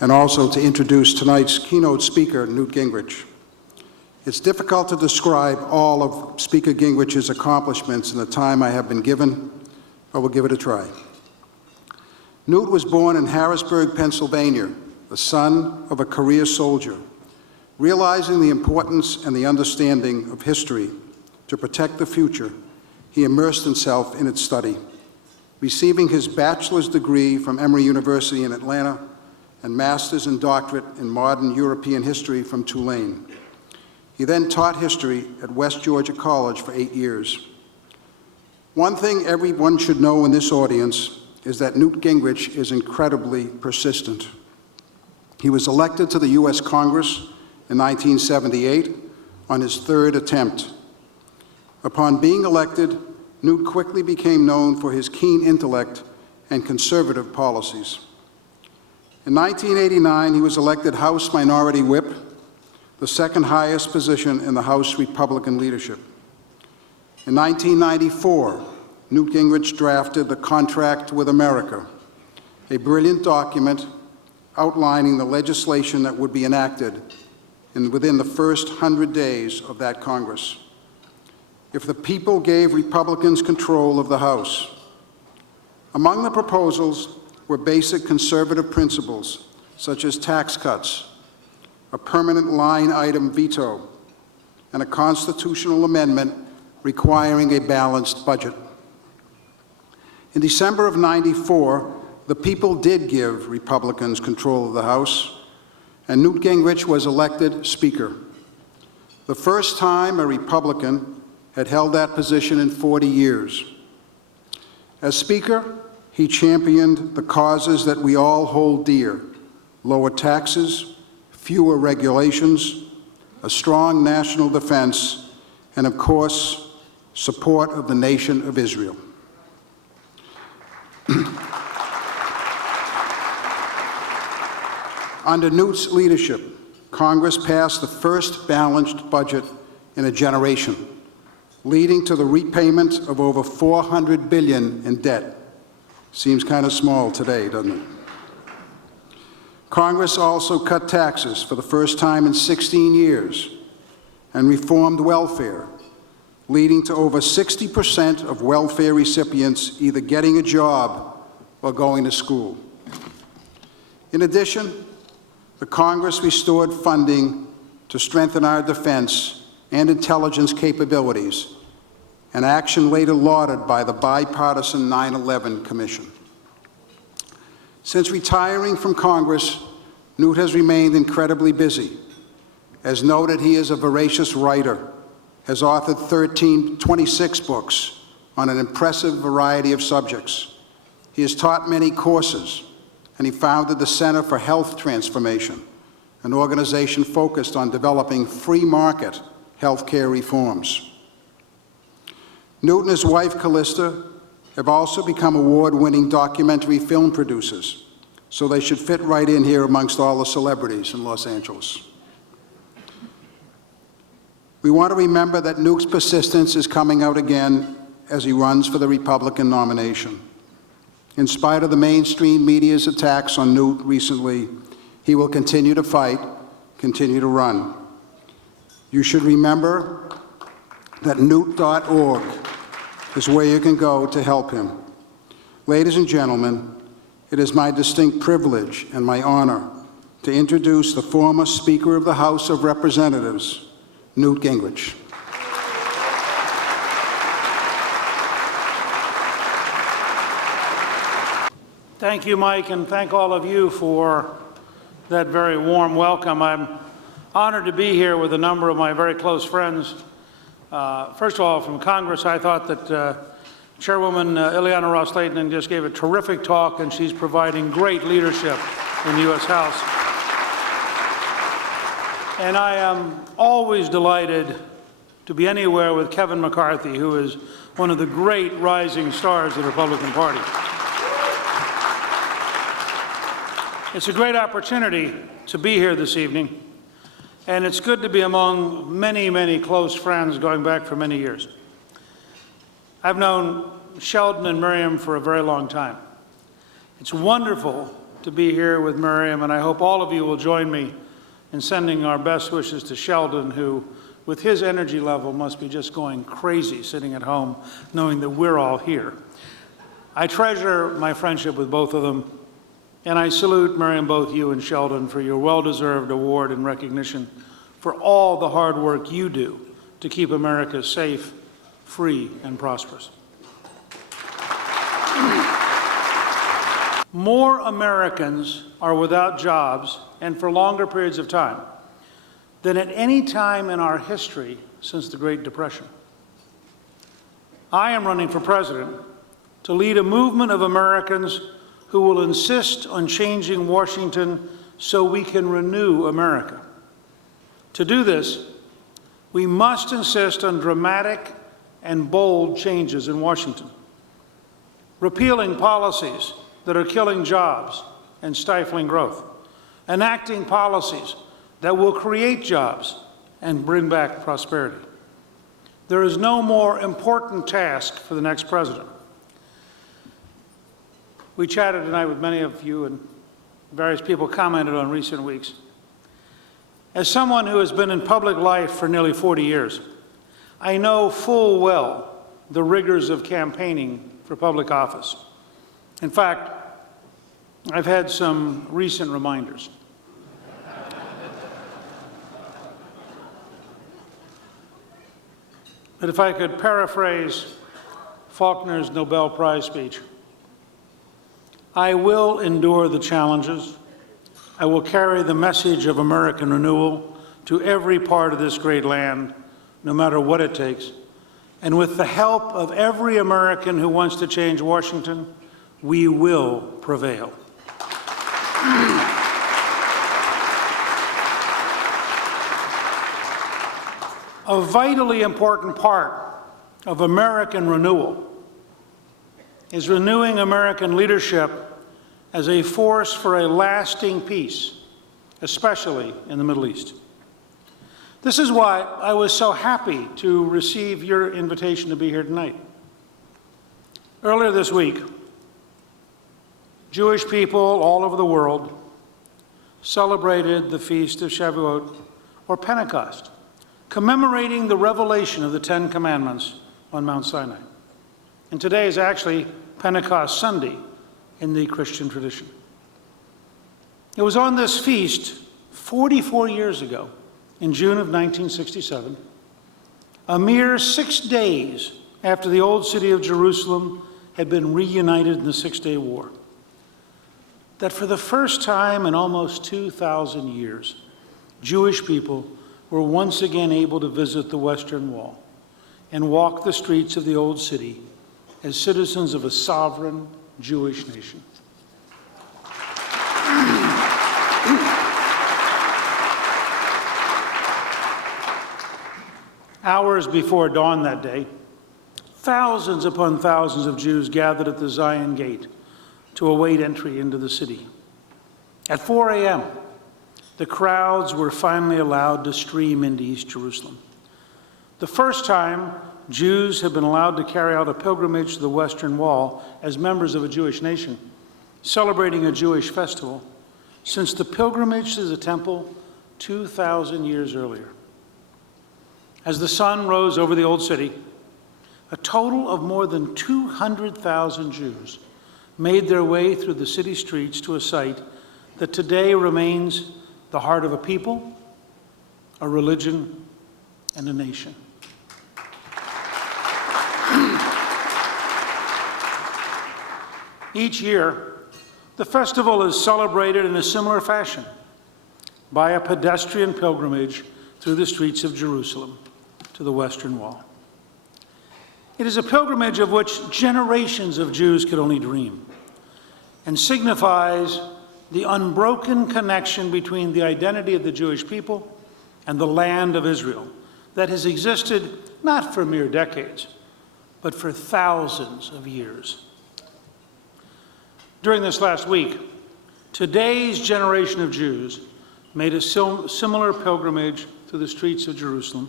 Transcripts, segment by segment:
and also to introduce tonight's keynote speaker, Newt Gingrich. It's difficult to describe all of Speaker Gingrich's accomplishments in the time I have been given, but we'll give it a try. Newt was born in Harrisburg, Pennsylvania, the son of a career soldier. Realizing the importance and the understanding of history to protect the future, he immersed himself in its study, receiving his bachelor's degree from Emory University in Atlanta and master's and doctorate in modern European history from Tulane. He then taught history at West Georgia College for 8 years. One thing everyone should know in this audience is that Newt Gingrich is incredibly persistent. He was elected to the U.S. Congress in 1978 on his third attempt. Upon being elected, Newt quickly became known for his keen intellect and conservative policies. In 1989, he was elected House Minority Whip, the second highest position in the House Republican leadership. In 1994, Newt Gingrich drafted the Contract with America, a brilliant document outlining the legislation that would be enacted within the first 100 days of that Congress. If the people gave Republicans control of the House. Among the proposals were basic conservative principles, such as tax cuts, a permanent line item veto, and a constitutional amendment requiring a balanced budget. In December of '94, the people did give Republicans control of the House, and Newt Gingrich was elected Speaker. The first time a Republican had held that position in 40 years. As Speaker, he championed the causes that we all hold dear: lower taxes, fewer regulations, a strong national defense, and of course, support of the nation of Israel. Under Newt's leadership, Congress passed the first balanced budget in a generation, leading to the repayment of over $400 billion in debt. Seems kind of small today, doesn't it? Congress also cut taxes for the first time in 16 years and reformed welfare, leading to over 60% of welfare recipients either getting a job or going to school. In addition, the Congress restored funding to strengthen our defense and intelligence capabilities, an action later lauded by the bipartisan 9/11 Commission. Since retiring from Congress, Newt has remained incredibly busy. As noted, he is a voracious writer, has authored 26 books on an impressive variety of subjects. He has taught many courses, and he founded the Center for Health Transformation, an organization focused on developing free market healthcare reforms. Newt and his wife, Callista, have also become award-winning documentary film producers, so they should fit right in here amongst all the celebrities in Los Angeles. We want to remember that Newt's persistence is coming out again as he runs for the Republican nomination. In spite of the mainstream media's attacks on Newt recently, he will continue to fight, continue to run. You should remember that Newt.org is where you can go to help him. Ladies and gentlemen, it is my distinct privilege and my honor to introduce the former Speaker of the House of Representatives, Newt Gingrich. Thank you, Mike, and thank all of you for that very warm welcome. I'm honored to be here with a number of my very close friends. First of all, from Congress, I thought that Chairwoman Ileana Ros-Lehtinen just gave a terrific talk, and she's providing great leadership in the U.S. House. And I am always delighted to be anywhere with Kevin McCarthy, who is one of the great rising stars of the Republican Party. It's a great opportunity to be here this evening, and it's good to be among many, many close friends going back for many years. I've known Sheldon and Miriam for a very long time. It's wonderful to be here with Miriam, and I hope all of you will join me in sending our best wishes to Sheldon, who, with his energy level, must be just going crazy sitting at home knowing that we're all here. I treasure my friendship with both of them, and I salute, Miriam, both you and Sheldon for your well-deserved award and recognition for all the hard work you do to keep America safe, free, and prosperous. More Americans are without jobs, and for longer periods of time, than at any time in our history since the Great Depression. I am running for president to lead a movement of Americans who will insist on changing Washington so we can renew America. To do this, we must insist on dramatic and bold changes in Washington, repealing policies that are killing jobs and stifling growth, enacting policies that will create jobs and bring back prosperity. There is no more important task for the next president. We chatted tonight with many of you, and various people commented on recent weeks. As someone who has been in public life for nearly 40 years, I know full well the rigors of campaigning for public office. In fact, I've had some recent reminders. But if I could paraphrase Faulkner's Nobel Prize speech, I will endure the challenges. I will carry the message of American renewal to every part of this great land, no matter what it takes. And with the help of every American who wants to change Washington, we will prevail. A vitally important part of American renewal is renewing American leadership as a force for a lasting peace, especially in the Middle East. This is why I was so happy to receive your invitation to be here tonight. Earlier this week, Jewish people all over the world celebrated the Feast of Shavuot, or Pentecost, commemorating the revelation of the Ten Commandments on Mount Sinai. And today is actually Pentecost Sunday in the Christian tradition. It was on this feast 44 years ago, in June of 1967, a mere 6 days after the old city of Jerusalem had been reunited in the Six-Day War, that for the first time in almost 2,000 years, Jewish people were once again able to visit the Western Wall and walk the streets of the old city as citizens of a sovereign Jewish nation. Hours before dawn that day, thousands upon thousands of Jews gathered at the Zion Gate to await entry into the city. At 4 a.m., the crowds were finally allowed to stream into East Jerusalem. The first time Jews have been allowed to carry out a pilgrimage to the Western Wall as members of a Jewish nation, celebrating a Jewish festival, since the pilgrimage to the temple 2,000 years earlier. As the sun rose over the old city, a total of more than 200,000 Jews made their way through the city streets to a site that today remains the heart of a people, a religion, and a nation. Each year, the festival is celebrated in a similar fashion by a pedestrian pilgrimage through the streets of Jerusalem to the Western Wall. It is a pilgrimage of which generations of Jews could only dream, and signifies the unbroken connection between the identity of the Jewish people and the land of Israel that has existed not for mere decades, but for thousands of years. During this last week, today's generation of Jews made a similar pilgrimage through the streets of Jerusalem,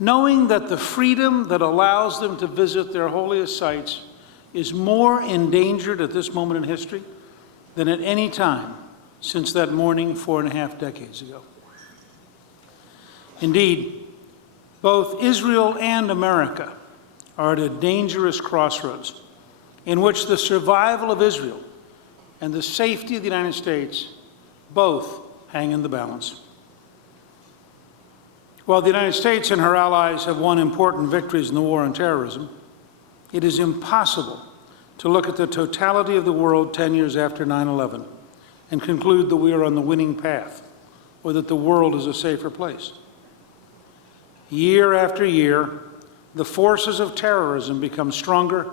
knowing that the freedom that allows them to visit their holiest sites is more endangered at this moment in history than at any time since that morning 4.5 decades ago. Indeed, both Israel and America are at a dangerous crossroads in which the survival of Israel and the safety of the United States both hang in the balance. While the United States and her allies have won important victories in the war on terrorism, it is impossible to look at the totality of the world 10 years after 9/11 and conclude that we are on the winning path or that the world is a safer place. Year after year, the forces of terrorism become stronger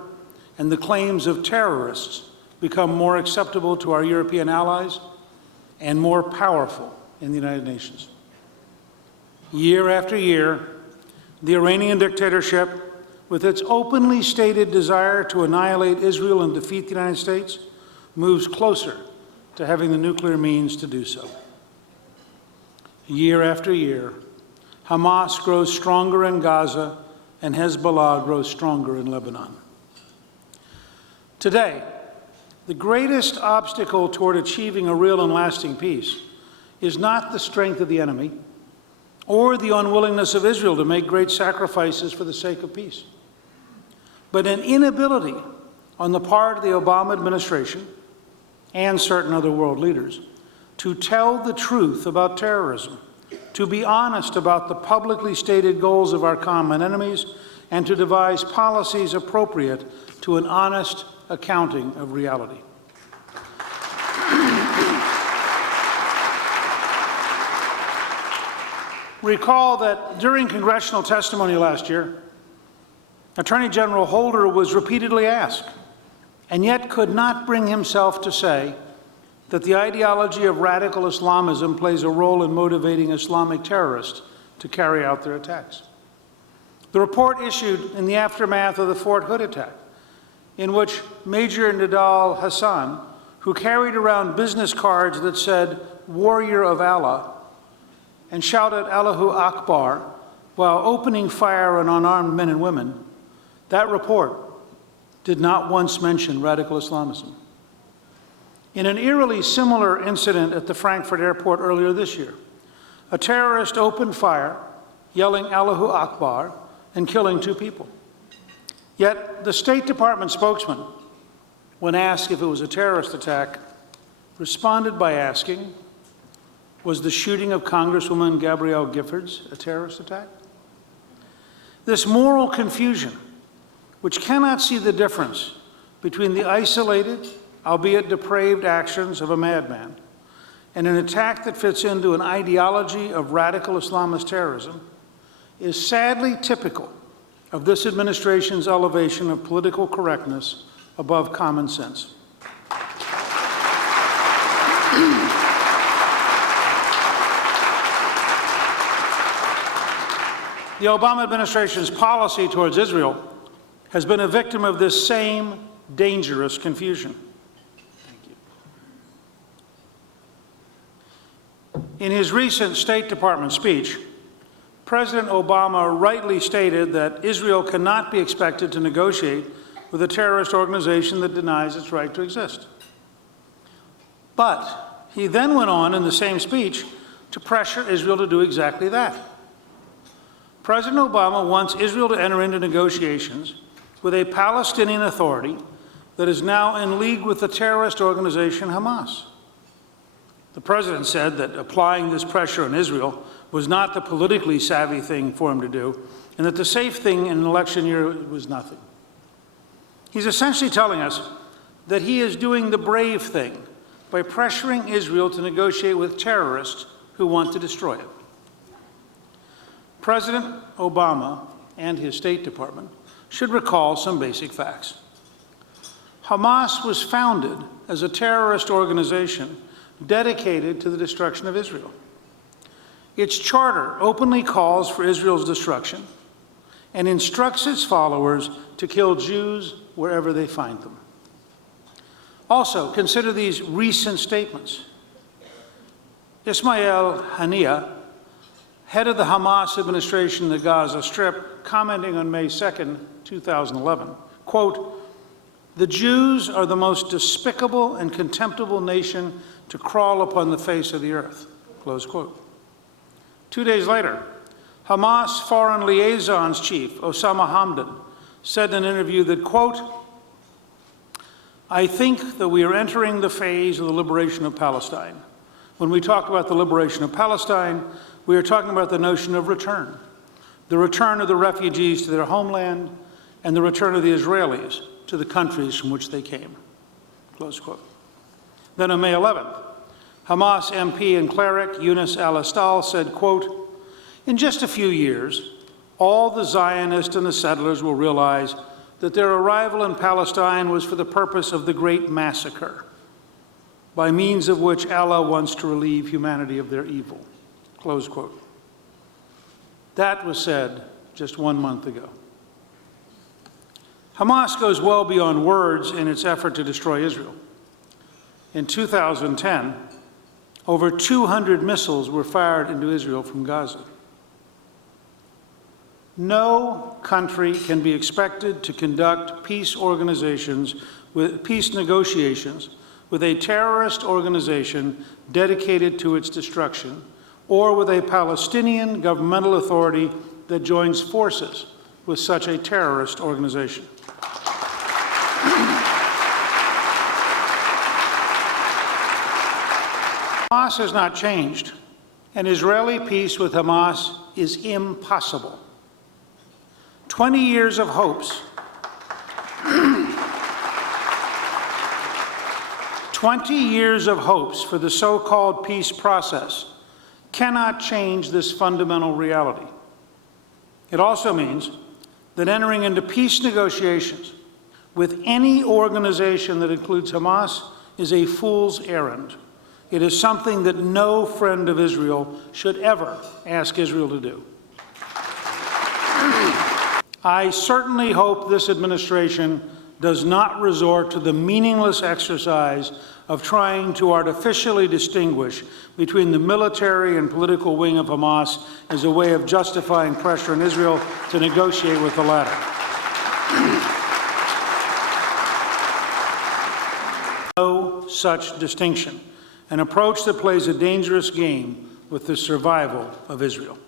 and the claims of terrorists become more acceptable to our European allies and more powerful in the United Nations. Year after year, the Iranian dictatorship, with its openly stated desire to annihilate Israel and defeat the United States, moves closer to having the nuclear means to do so. Year after year, Hamas grows stronger in Gaza and Hezbollah grows stronger in Lebanon. Today, the greatest obstacle toward achieving a real and lasting peace is not the strength of the enemy or the unwillingness of Israel to make great sacrifices for the sake of peace, but an inability on the part of the Obama administration and certain other world leaders to tell the truth about terrorism, to be honest about the publicly stated goals of our common enemies, and to devise policies appropriate to an honest accounting of reality. Recall that during congressional testimony last year, Attorney General Holder was repeatedly asked, and yet could not bring himself to say, that the ideology of radical Islamism plays a role in motivating Islamic terrorists to carry out their attacks. The report issued in the aftermath of the Fort Hood attack, in which Major Nidal Hassan, who carried around business cards that said, "Warrior of Allah," and shouted Allahu Akbar while opening fire on unarmed men and women, that report did not once mention radical Islamism. In an eerily similar incident at the Frankfurt airport earlier this year, a terrorist opened fire, yelling Allahu Akbar and killing 2 people. Yet the State Department spokesman, when asked if it was a terrorist attack, responded by asking, was the shooting of Congresswoman Gabrielle Giffords a terrorist attack? This moral confusion, which cannot see the difference between the isolated, albeit depraved actions of a madman, and an attack that fits into an ideology of radical Islamist terrorism, is sadly typical of this administration's elevation of political correctness above common sense. The Obama administration's policy towards Israel has been a victim of this same dangerous confusion. In his recent State Department speech, President Obama rightly stated that Israel cannot be expected to negotiate with a terrorist organization that denies its right to exist. But he then went on in the same speech to pressure Israel to do exactly that. President Obama wants Israel to enter into negotiations with a Palestinian Authority that is now in league with the terrorist organization Hamas. The president said that applying this pressure on Israel was not the politically savvy thing for him to do, and that the safe thing in an election year was nothing. He's essentially telling us that he is doing the brave thing by pressuring Israel to negotiate with terrorists who want to destroy it. President Obama and his State Department should recall some basic facts. Hamas was founded as a terrorist organization dedicated to the destruction of Israel. Its charter openly calls for Israel's destruction and instructs its followers to kill Jews wherever they find them. Also, consider these recent statements. Ismail Haniyeh, head of the Hamas administration in the Gaza Strip, commenting on May 2nd, 2011, quote, The Jews are the most despicable and contemptible nation to crawl upon the face of the earth, close quote. 2 days later, Hamas Foreign Liaisons Chief Osama Hamdan said in an interview that, quote, "I think that we are entering the phase of the liberation of Palestine. When we talk about the liberation of Palestine, we are talking about the notion of return, the return of the refugees to their homeland, and the return of the Israelis to the countries from which they came," close quote. Then on May 11th, Hamas MP and cleric Yunus al-Astal said, quote, "In just a few years, all the Zionists and the settlers will realize that their arrival in Palestine was for the purpose of the Great Massacre, by means of which Allah wants to relieve humanity of their evil," close quote. That was said just 1 month ago. Hamas goes well beyond words in its effort to destroy Israel. In 2010, over 200 missiles were fired into Israel from Gaza. No country can be expected to conduct peace negotiations with a terrorist organization dedicated to its destruction, or with a Palestinian governmental authority that joins forces with such a terrorist organization. Hamas has not changed, and Israeli peace with Hamas is impossible. 20 years of hopes. 20 years of hopes for the so-called peace process cannot change this fundamental reality. It also means that entering into peace negotiations with any organization that includes Hamas is a fool's errand. It is something that no friend of Israel should ever ask Israel to do. I certainly hope this administration does not resort to the meaningless exercise of trying to artificially distinguish between the military and political wing of Hamas as a way of justifying pressure on Israel to negotiate with the latter. No such distinction, an approach that plays a dangerous game with the survival of Israel.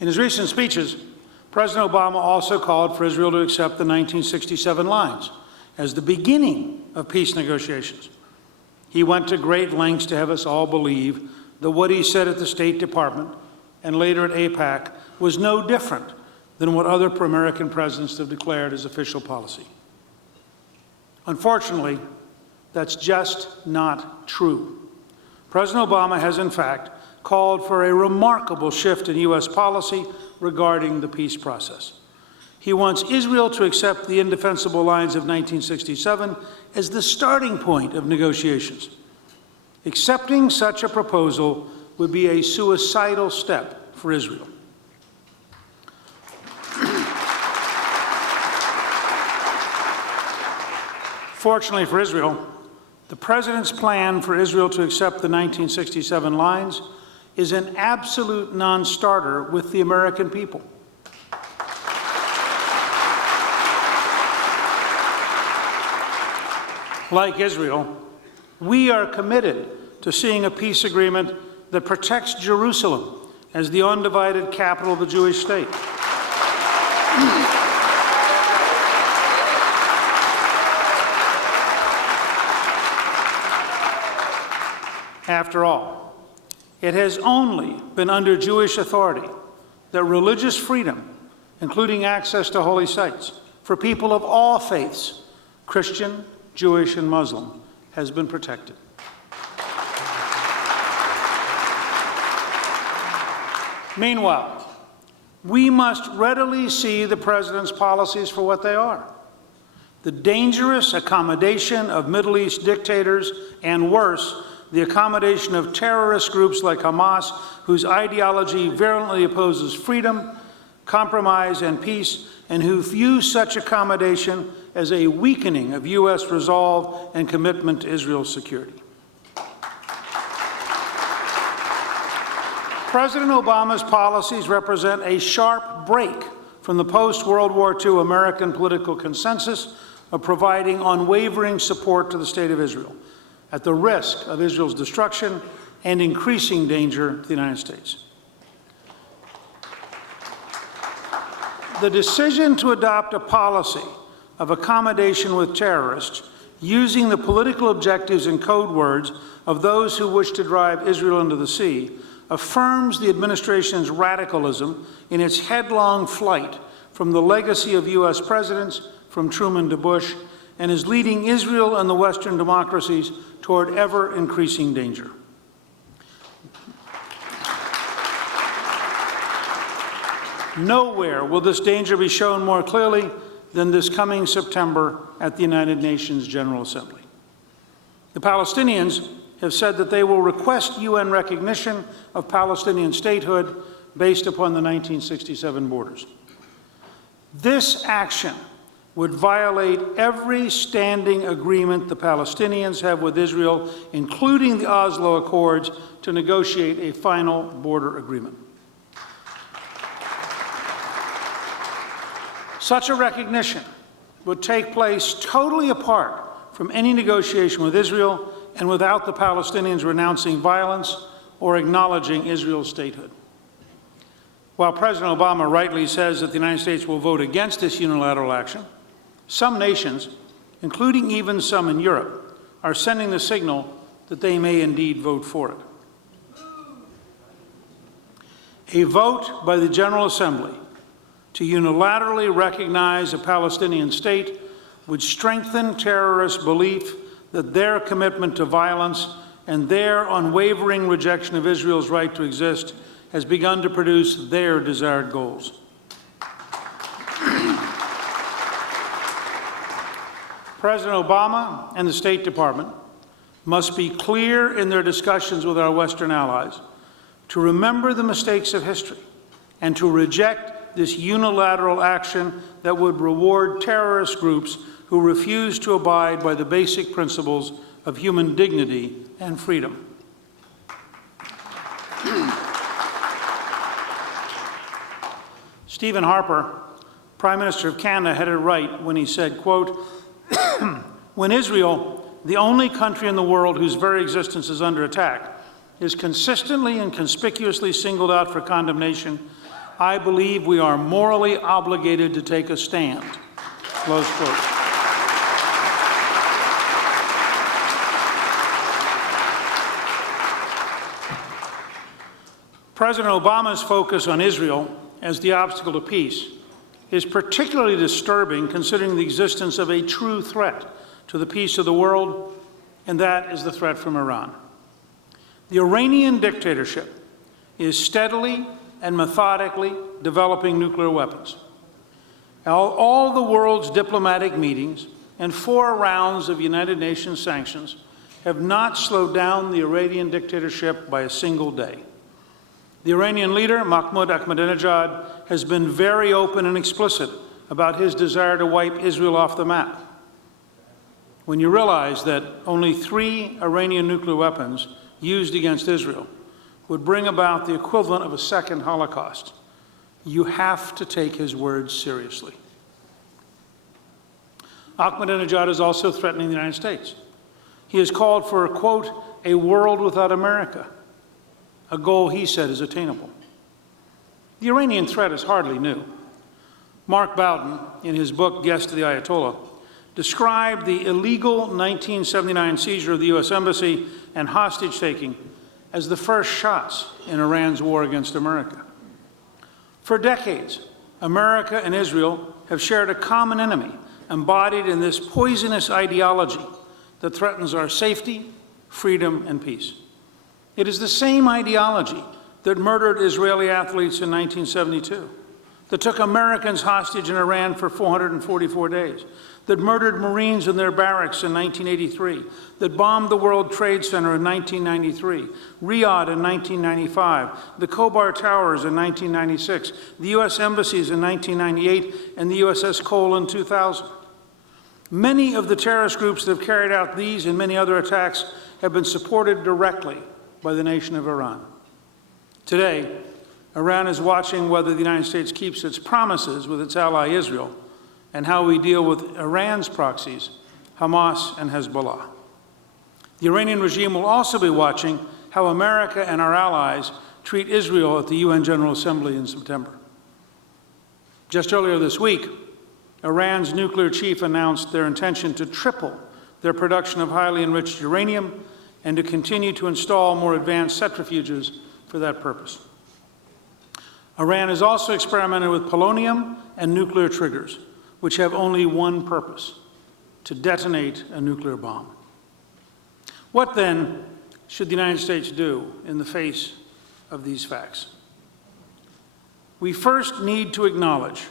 In his recent speeches, President Obama also called for Israel to accept the 1967 lines as the beginning of peace negotiations. He went to great lengths to have us all believe that what he said at the State Department and later at AIPAC was no different than what other American presidents have declared as official policy. Unfortunately, that's just not true. President Obama has, in fact, called for a remarkable shift in U.S. policy regarding the peace process. He wants Israel to accept the indefensible lines of 1967 as the starting point of negotiations. Accepting such a proposal would be a suicidal step for Israel. Fortunately for Israel, the President's plan for Israel to accept the 1967 lines is an absolute non-starter with the American people. Like Israel, we are committed to seeing a peace agreement that protects Jerusalem as the undivided capital of the Jewish state. After all, it has only been under Jewish authority that religious freedom, including access to holy sites, for people of all faiths, Christian, Jewish, and Muslim, has been protected. Meanwhile, we must readily see the President's policies for what they are: the dangerous accommodation of Middle East dictators, and worse, the accommodation of terrorist groups like Hamas, whose ideology virulently opposes freedom, compromise, and peace, and who view such accommodation as a weakening of U.S. resolve and commitment to Israel's security. President Obama's policies represent a sharp break from the post-World War II American political consensus of providing unwavering support to the State of Israel, at the risk of Israel's destruction and increasing danger to the United States. The decision to adopt a policy of accommodation with terrorists using the political objectives and code words of those who wish to drive Israel into the sea affirms the administration's radicalism in its headlong flight from the legacy of U.S. presidents, from Truman to Bush, and is leading Israel and the Western democracies toward ever-increasing danger. Nowhere will this danger be shown more clearly than this coming September at the United Nations General Assembly. The Palestinians have said that they will request UN recognition of Palestinian statehood based upon the 1967 borders. This action would violate every standing agreement the Palestinians have with Israel, including the Oslo Accords, to negotiate a final border agreement. Such a recognition would take place totally apart from any negotiation with Israel and without the Palestinians renouncing violence or acknowledging Israel's statehood. While President Obama rightly says that the United States will vote against this unilateral action, some nations, including even some in Europe, are sending the signal that they may indeed vote for it. A vote by the General Assembly to unilaterally recognize a Palestinian state would strengthen terrorists' belief that their commitment to violence and their unwavering rejection of Israel's right to exist has begun to produce their desired goals. President Obama and the State Department must be clear in their discussions with our Western allies to remember the mistakes of history and to reject this unilateral action that would reward terrorist groups who refuse to abide by the basic principles of human dignity and freedom. Stephen Harper, Prime Minister of Canada, had it right when he said, quote, "When Israel, the only country in the world whose very existence is under attack, is consistently and conspicuously singled out for condemnation, I believe we are morally obligated to take a stand." Close quote. President Obama's focus on Israel as the obstacle to peace is particularly disturbing considering the existence of a true threat to the peace of the world, and that is the threat from Iran. The Iranian dictatorship is steadily and methodically developing nuclear weapons. All the world's diplomatic meetings and 4 rounds of United Nations sanctions have not slowed down the Iranian dictatorship by a single day. The Iranian leader, Mahmoud Ahmadinejad, has been very open and explicit about his desire to wipe Israel off the map. When you realize that only 3 Iranian nuclear weapons used against Israel would bring about the equivalent of a second Holocaust, you have to take his words seriously. Ahmadinejad is also threatening the United States. He has called for, quote, "a world without America," a goal he said is attainable. The Iranian threat is hardly new. Mark Bowden, in his book Guest to the Ayatollah, described the illegal 1979 seizure of the U.S. Embassy and hostage-taking as the first shots in Iran's war against America. For decades, America and Israel have shared a common enemy embodied in this poisonous ideology that threatens our safety, freedom, and peace. It is the same ideology that murdered Israeli athletes in 1972, that took Americans hostage in Iran for 444 days, that murdered Marines in their barracks in 1983, that bombed the World Trade Center in 1993, Riyadh in 1995, the Khobar Towers in 1996, the U.S. embassies in 1998, and the USS Cole in 2000. Many of the terrorist groups that have carried out these and many other attacks have been supported directly by the nation of Iran. Today, Iran is watching whether the United States keeps its promises with its ally Israel and how we deal with Iran's proxies, Hamas and Hezbollah. The Iranian regime will also be watching how America and our allies treat Israel at the UN General Assembly in September. Just earlier this week, Iran's nuclear chief announced their intention to triple their production of highly enriched uranium and to continue to install more advanced centrifuges for that purpose. Iran has also experimented with polonium and nuclear triggers, which have only one purpose: to detonate a nuclear bomb. What then should the United States do in the face of these facts? We first need to acknowledge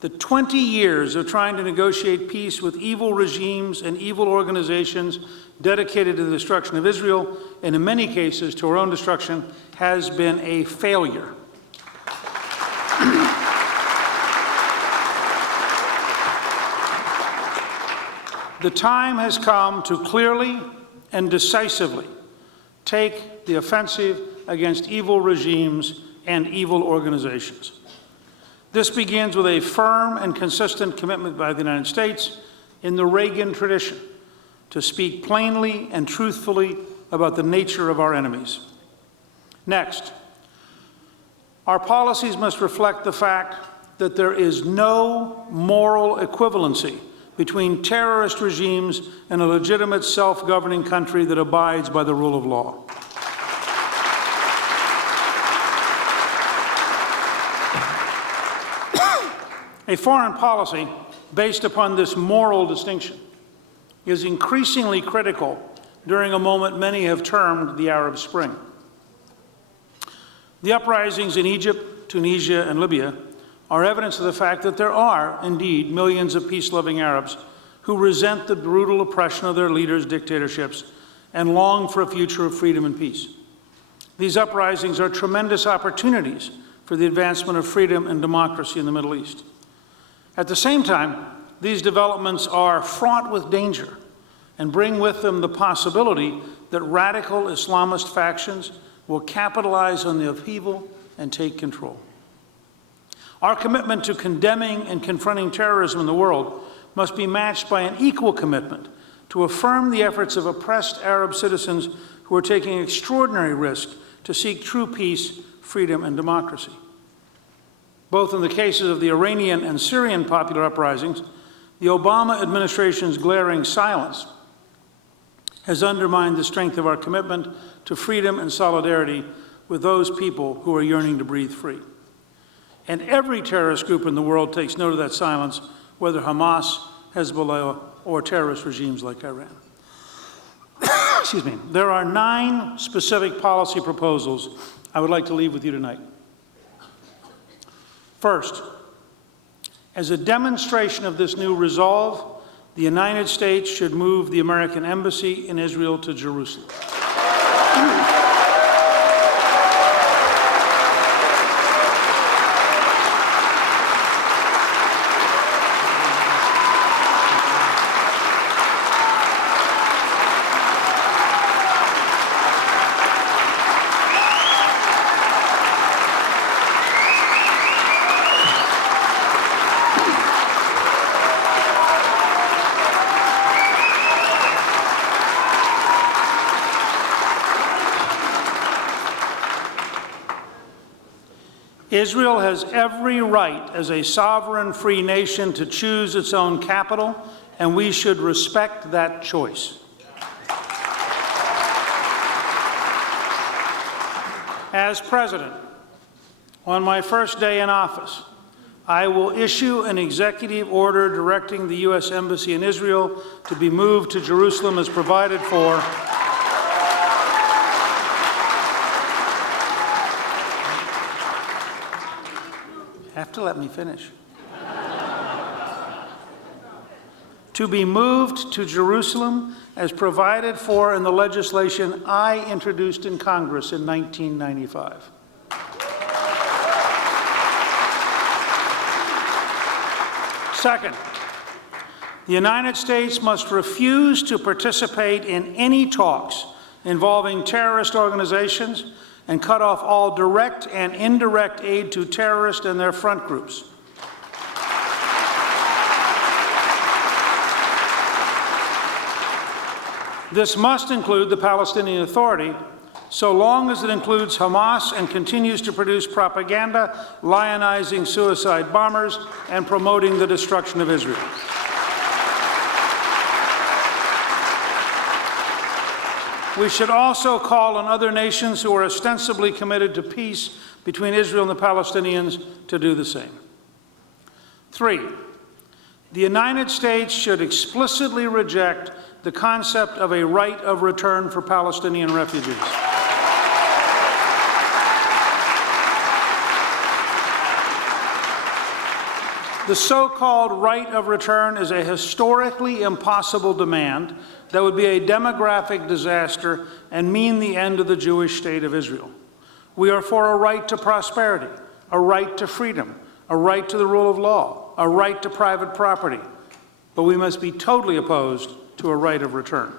that 20 years of trying to negotiate peace with evil regimes and evil organizations dedicated to the destruction of Israel, and in many cases to our own destruction, has been a failure. The time has come to clearly and decisively take the offensive against evil regimes and evil organizations. This begins with a firm and consistent commitment by the United States, in the Reagan tradition, to speak plainly and truthfully about the nature of our enemies. Next, our policies must reflect the fact that there is no moral equivalency between terrorist regimes and a legitimate self-governing country that abides by the rule of law. A foreign policy based upon this moral distinction is increasingly critical during a moment many have termed the Arab Spring. The uprisings in Egypt, Tunisia, and Libya are evidence of the fact that there are, indeed, millions of peace-loving Arabs who resent the brutal oppression of their leaders' dictatorships and long for a future of freedom and peace. These uprisings are tremendous opportunities for the advancement of freedom and democracy in the Middle East. At the same time, these developments are fraught with danger and bring with them the possibility that radical Islamist factions will capitalize on the upheaval and take control. Our commitment to condemning and confronting terrorism in the world must be matched by an equal commitment to affirm the efforts of oppressed Arab citizens who are taking extraordinary risks to seek true peace, freedom, and democracy. Both in the cases of the Iranian and Syrian popular uprisings, the Obama administration's glaring silence has undermined the strength of our commitment to freedom and solidarity with those people who are yearning to breathe free. And every terrorist group in the world takes note of that silence, whether Hamas, Hezbollah, or terrorist regimes like Iran. Excuse me. There are 9 specific policy proposals I would like to leave with you tonight. First, as a demonstration of this new resolve, the United States should move the American embassy in Israel to Jerusalem. Israel has every right as a sovereign free nation to choose its own capital, and we should respect that choice. As president, on my first day in office, I will issue an executive order directing the U.S. Embassy in Israel to be moved to Jerusalem as provided for have to let me finish. To be moved to Jerusalem as provided for in the legislation I introduced in Congress in 1995. Second, the United States must refuse to participate in any talks involving terrorist organizations and cut off all direct and indirect aid to terrorists and their front groups. This must include the Palestinian Authority, so long as it includes Hamas and continues to produce propaganda, lionizing suicide bombers, and promoting the destruction of Israel. We should also call on other nations who are ostensibly committed to peace between Israel and the Palestinians to do the same. 3, the United States should explicitly reject the concept of a right of return for Palestinian refugees. The so-called right of return is a historically impossible demand that would be a demographic disaster and mean the end of the Jewish state of Israel. We are for a right to prosperity, a right to freedom, a right to the rule of law, a right to private property, but we must be totally opposed to a right of return.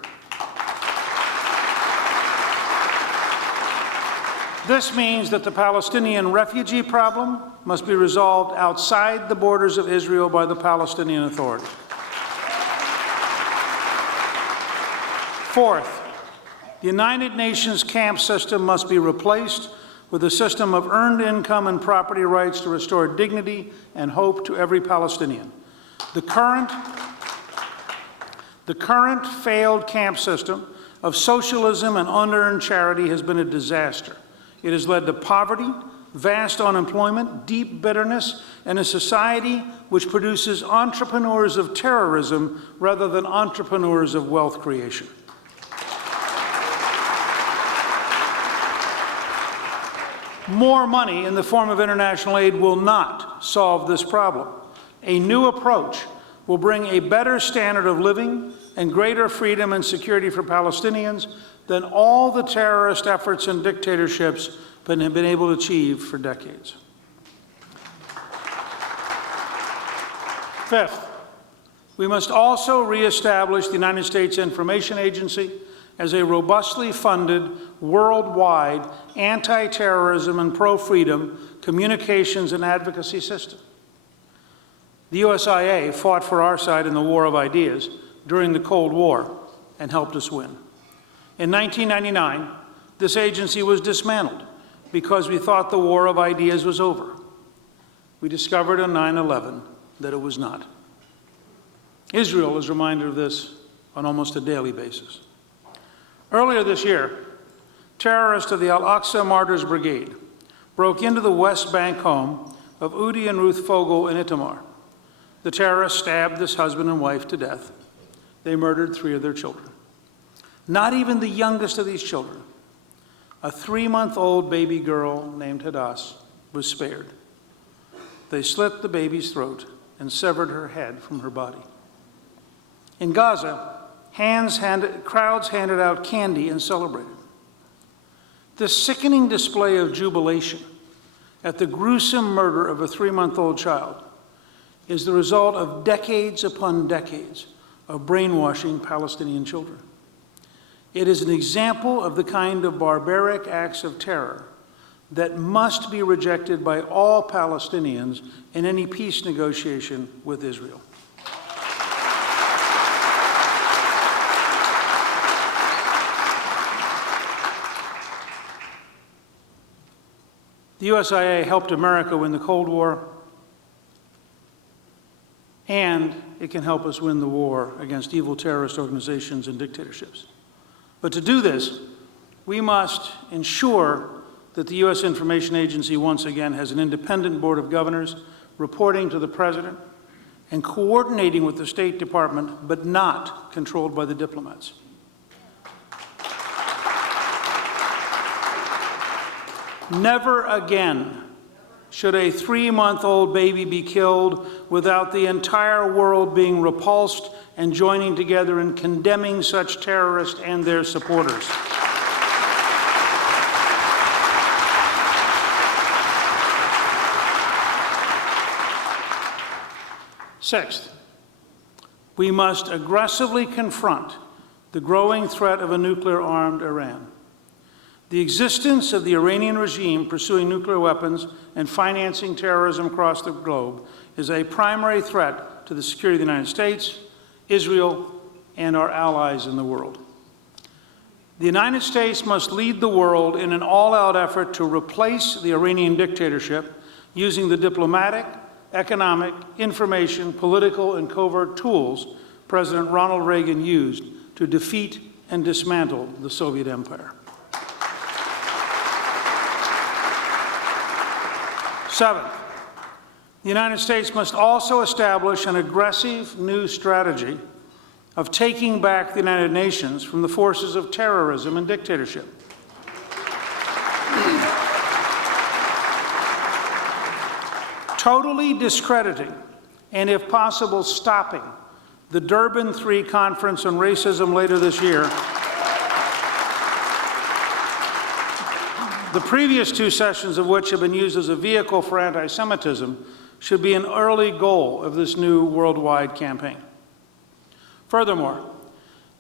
This means that the Palestinian refugee problem must be resolved outside the borders of Israel by the Palestinian Authority. 4th, the United Nations camp system must be replaced with a system of earned income and property rights to restore dignity and hope to every Palestinian. The current failed camp system of socialism and unearned charity has been a disaster. It has led to poverty, vast unemployment, deep bitterness, and a society which produces entrepreneurs of terrorism rather than entrepreneurs of wealth creation. More money in the form of international aid will not solve this problem. A new approach will bring a better standard of living and greater freedom and security for Palestinians than all the terrorist efforts and dictatorships that have been able to achieve for decades. 5th, we must also reestablish the United States Information Agency as a robustly funded, worldwide, anti-terrorism and pro-freedom communications and advocacy system. The USIA fought for our side in the War of Ideas during the Cold War and helped us win. In 1999, this agency was dismantled because we thought the War of Ideas was over. We discovered on 9/11 that it was not. Israel is reminded of this on almost a daily basis. Earlier this year, terrorists of the Al-Aqsa Martyrs Brigade broke into the West Bank home of Udi and Ruth Fogel in Itamar. The terrorists stabbed this husband and wife to death. They murdered 3 of their children. Not even the youngest of these children, a 3-month-old baby girl named Hadass, was spared. They slit the baby's throat and severed her head from her body. In Gaza, crowds handed out candy and celebrated. This sickening display of jubilation at the gruesome murder of a 3-month-old child is the result of decades upon decades of brainwashing Palestinian children. It is an example of the kind of barbaric acts of terror that must be rejected by all Palestinians in any peace negotiation with Israel. The USIA helped America win the Cold War, and it can help us win the war against evil terrorist organizations and dictatorships. But to do this, we must ensure that the U.S. Information Agency once again has an independent board of governors reporting to the President and coordinating with the State Department, but not controlled by the diplomats. Never again should a 3-month-old baby be killed without the entire world being repulsed and joining together in condemning such terrorists and their supporters. Sixth, we must aggressively confront the growing threat of a nuclear-armed Iran. The existence of the Iranian regime pursuing nuclear weapons and financing terrorism across the globe is a primary threat to the security of the United States, Israel, and our allies in the world. The United States must lead the world in an all-out effort to replace the Iranian dictatorship using the diplomatic, economic, information, political, and covert tools President Ronald Reagan used to defeat and dismantle the Soviet empire. 7th, the United States must also establish an aggressive new strategy of taking back the United Nations from the forces of terrorism and dictatorship. Totally discrediting and, if possible, stopping the Durban III Conference on Racism later this year, the previous 2 sessions of which have been used as a vehicle for anti-Semitism, should be an early goal of this new worldwide campaign. Furthermore,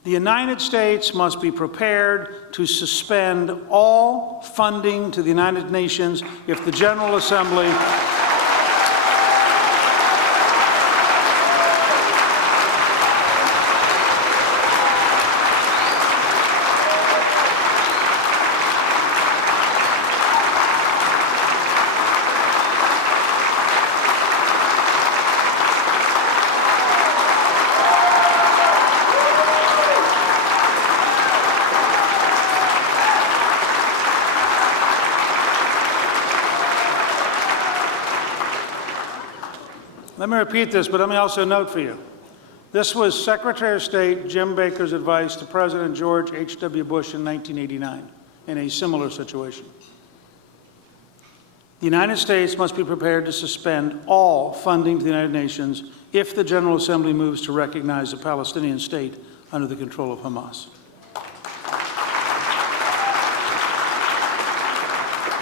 the United States must be prepared to suspend all funding to the United Nations if the General Assembly Let me repeat this, but let me also note for you. This was Secretary of State Jim Baker's advice to President George H.W. Bush in 1989 in a similar situation. The United States must be prepared to suspend all funding to the United Nations if the General Assembly moves to recognize a Palestinian state under the control of Hamas.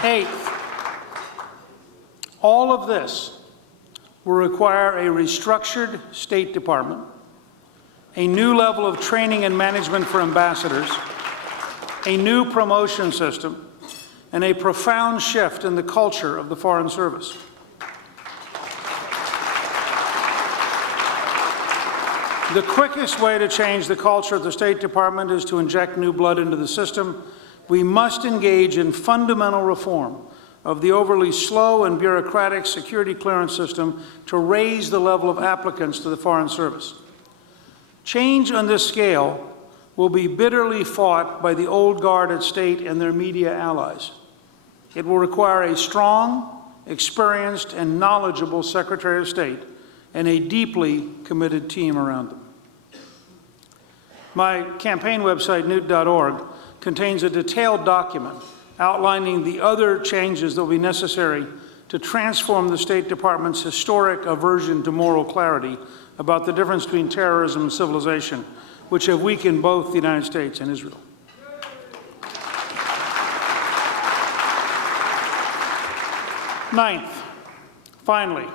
8th, all of this will require a restructured State Department, a new level of training and management for ambassadors, a new promotion system, and a profound shift in the culture of the Foreign Service. The quickest way to change the culture of the State Department is to inject new blood into the system. We must engage in fundamental reform of the overly slow and bureaucratic security clearance system to raise the level of applicants to the Foreign Service. Change on this scale will be bitterly fought by the old guard at State and their media allies. It will require a strong, experienced, and knowledgeable Secretary of State and a deeply committed team around them. My campaign website, newt.org, contains a detailed document outlining the other changes that will be necessary to transform the State Department's historic aversion to moral clarity about the difference between terrorism and civilization, which have weakened both the United States and Israel. Ninth, finally,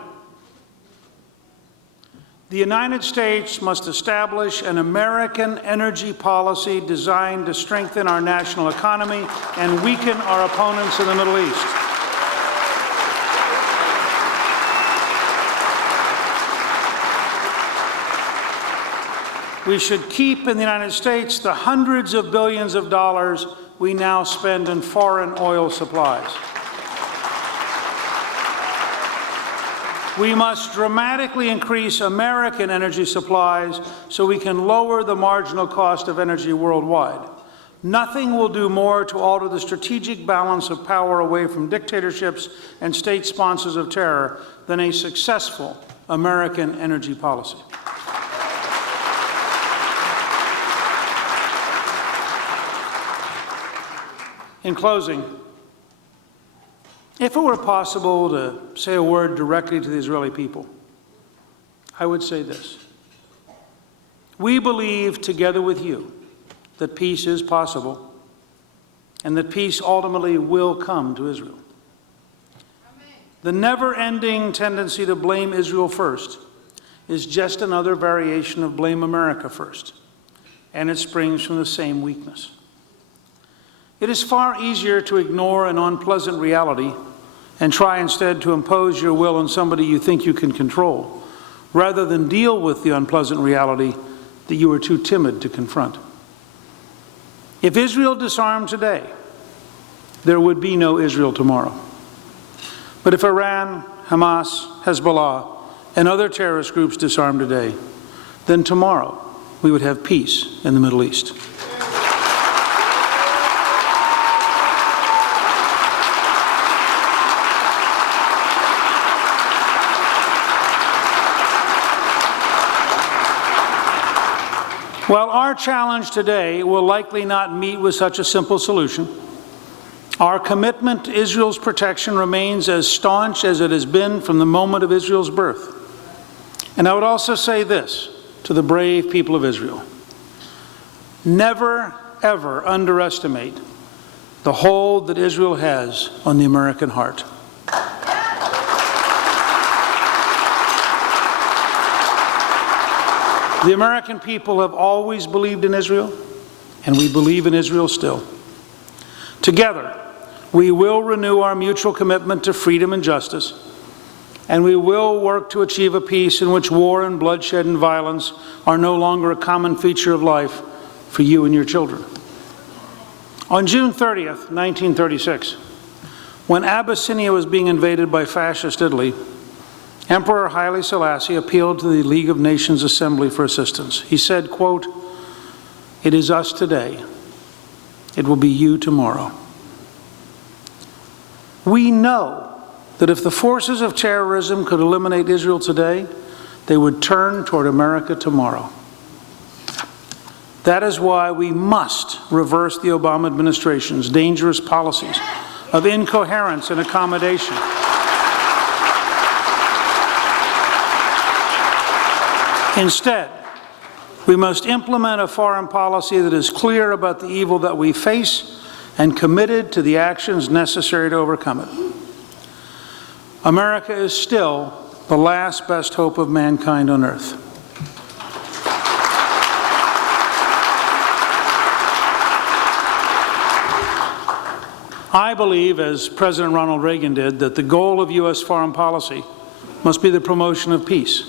the United States must establish an American energy policy designed to strengthen our national economy and weaken our opponents in the Middle East. We should keep in the United States the hundreds of billions of dollars we now spend in foreign oil supplies. We must dramatically increase American energy supplies so we can lower the marginal cost of energy worldwide. Nothing will do more to alter the strategic balance of power away from dictatorships and state sponsors of terror than a successful American energy policy. In closing, if it were possible to say a word directly to the Israeli people, I would say this. We believe, together with you, that peace is possible and that peace ultimately will come to Israel. Amen. The never-ending tendency to blame Israel first is just another variation of blame America first, and it springs from the same weakness. It is far easier to ignore an unpleasant reality and try instead to impose your will on somebody you think you can control, rather than deal with the unpleasant reality that you are too timid to confront. If Israel disarmed today, there would be no Israel tomorrow. But if Iran, Hamas, Hezbollah, and other terrorist groups disarm today, then tomorrow we would have peace in the Middle East. While our challenge today will likely not meet with such a simple solution, our commitment to Israel's protection remains as staunch as it has been from the moment of Israel's birth. And I would also say this to the brave people of Israel: never, ever underestimate the hold that Israel has on the American heart. The American people have always believed in Israel, and we believe in Israel still. Together, we will renew our mutual commitment to freedom and justice, and we will work to achieve a peace in which war and bloodshed and violence are no longer a common feature of life for you and your children. On June 30th, 1936, when Abyssinia was being invaded by fascist Italy, Emperor Haile Selassie appealed to the League of Nations Assembly for assistance. He said, quote, "It is us today. It will be you tomorrow." We know that if the forces of terrorism could eliminate Israel today, they would turn toward America tomorrow. That is why we must reverse the Obama administration's dangerous policies of incoherence and accommodation. Instead, we must implement a foreign policy that is clear about the evil that we face and committed to the actions necessary to overcome it. America is still the last best hope of mankind on earth. I believe, as President Ronald Reagan did, that the goal of U.S. foreign policy must be the promotion of peace,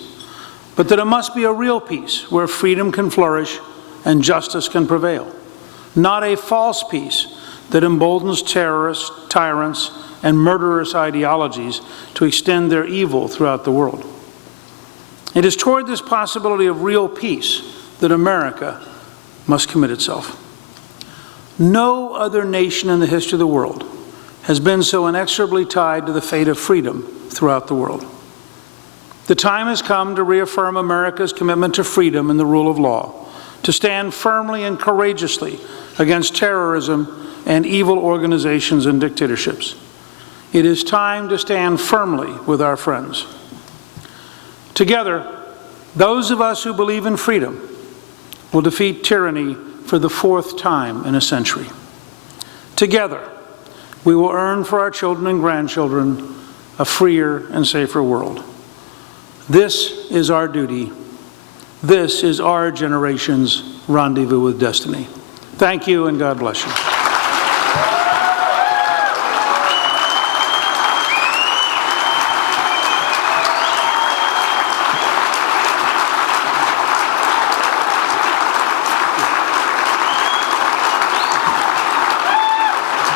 but that it must be a real peace where freedom can flourish and justice can prevail, not a false peace that emboldens terrorists, tyrants, and murderous ideologies to extend their evil throughout the world. It is toward this possibility of real peace that America must commit itself. No other nation in the history of the world has been so inexorably tied to the fate of freedom throughout the world. The time has come to reaffirm America's commitment to freedom and the rule of law, to stand firmly and courageously against terrorism and evil organizations and dictatorships. It is time to stand firmly with our friends. Together, those of us who believe in freedom will defeat tyranny for the 4th time in a century. Together, we will earn for our children and grandchildren a freer and safer world. This is our duty. This is our generation's rendezvous with destiny. Thank you, and God bless you.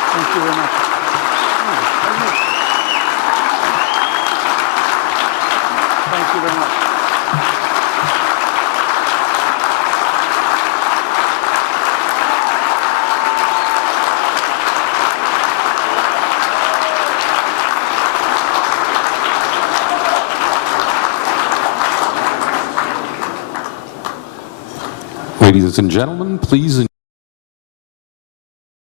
Thank you very much. Thank you very much. Ladies and gentlemen, please